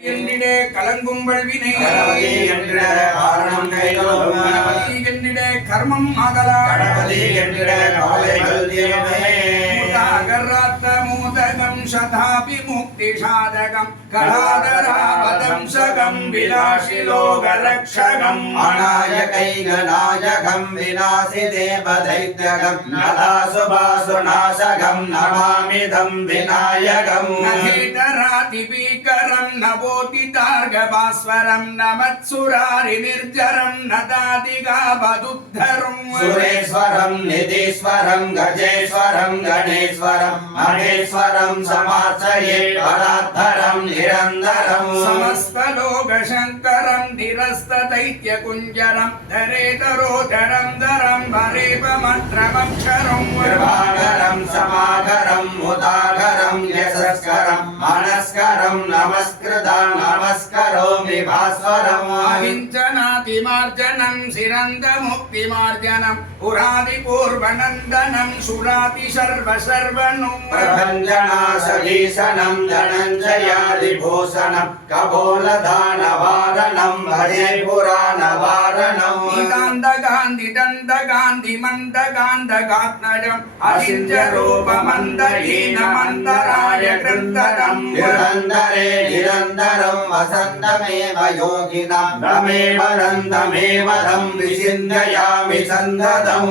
என்றிட கலங்கும்பல் வினை. என்றிட காரணம் கைகளும் கர்மம் ஆகலா கணபதி என்றிட காலைகள் தேவ शतापि मुक्तिसाधकं कलाधरापदं सकं विलासिलोकरक्षकम् अनायकैकनायकं विनाशि देवदैत्यकं विनायकम्। न न భాస్వరం నమత్సురారి నిర్జరం నదాదిగాబదుద్ధరం సురేశ్వరం నిధీశ్వరం గజేశ్వరం గణేశ్వరం మహేశ్వరం సమాచయే పరాధరం నిరంతరం సమస్తలోక శంకరం నిరస్త దైత్య కుంజరం ధరేతరోధరం ధరం వరేపమంత్రమక్షరం ప్రభాకరం సమాకరం ముదాకరం యశస్కరం మనస్కరం నమస్కృత నమస్కారం விஞ்சனாதிமார்ஜனம் சிறந்த முக்தி மார்ஜனம் புராதி பூர்வநந்தனம் சுராதி சர்வ சர்வனும் பிரபஞ்சனாசீசனம் தனஞ்சயாதி பூசணம் கபோலதானவாரணம் ஹரே புராணவாரணம் காந்தி தந்த காந்தி மந்த காந்த காத்னஜம் அசிஞ்ச ரூப மந்தரீன மந்தரா निरन्तरम् निरन्तरे निरन्तरम् वसन्तमेव योगिनम् नमेव नन्दमेव नम् विचिन्तयामि सन्दतम्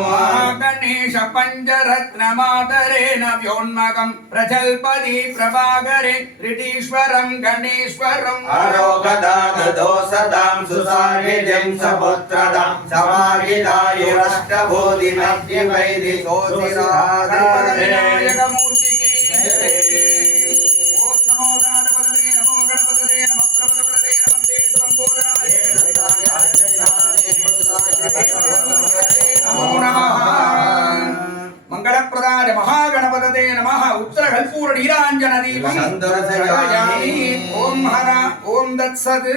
गणेश पञ्चरत्नमातरेण व्योन्मकम् प्रजल्पति प्रभाकरे त्रिटीश्वरम् गणेश्वरम् अरोगदा ददो सदाम् सुसागिजम् सपुत्रदाम् समाहितायुरष्टभूतिमद्य वैदिशोधिराधनायकमूर्तिकी ಮಂಗಳಪ್ರದಾಯ ಮಹಾಗಣಪತತೆ ನಮಃ ಉತ್ತರ ಕಲ್ಪೂರ ನೀರಾಂಜನ ದೀಪ ಓಂ ಹರ ಓಂ ದತ್ಸತ್